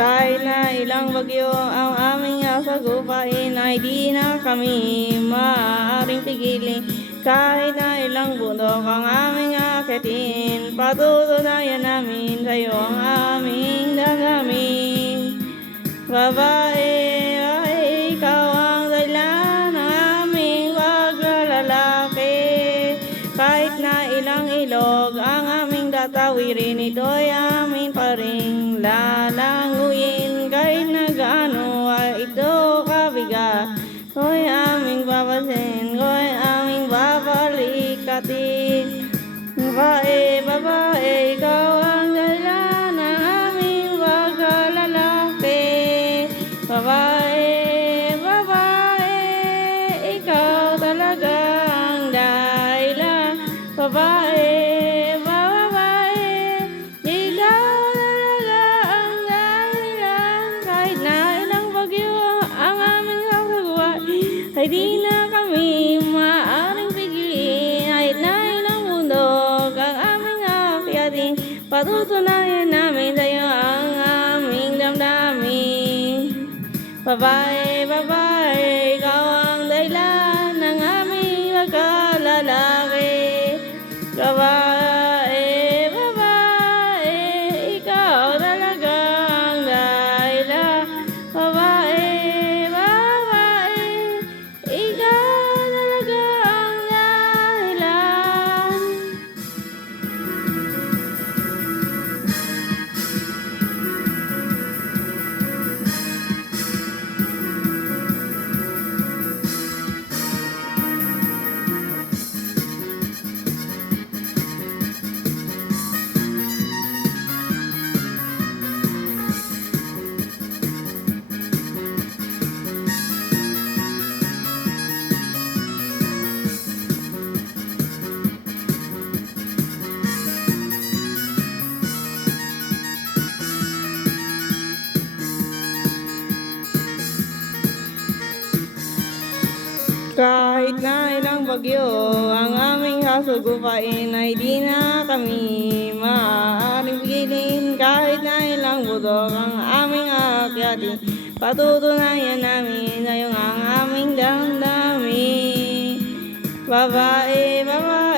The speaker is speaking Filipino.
Kahit na ilang bagyo ang aming sagupain ay di na kami maaaring pigilin. Kahit na ilang bundok ang aming akitin, patutunayan namin sa'yo ang aming damdamin. Babae, ay ikaw ang dahilan ng aming pagkalalaki. Kahit na ilang ilog ang aming tatawirin, ito'y amin pa rin lalanguyin. Kahit na gaano ay ito kabigat, ko'y aming papasin, ko'y aming babalikatin. Babae, babae, ikaw ang dahilan ng aming pagkalalaki. Babae, babae, ikaw talaga ang dahilan. Babae, babae, ikaw talaga ang dahilan. Kahit na ilang bagyo ang aming sasaguan, ay di na kami maaaring pigilin. Kahit na ilang bundok ang aming akyatin, patutunayan namin sa'yo ang aming damdamin. Babae, babae, ikaw ang dahilan ng aming pagkalalaki. Babae, babae, ikaw talaga ang dahilan. Babae, babae, ikaw talaga ang dahilan. Kahit na ilang bagyo ang aming sasagupain, ay di na kami maaaring pigilin. Kahit na ilang bundok ang aming akyatin, patutunayan namin sa'yo ang aming damdamin. Babae, babae,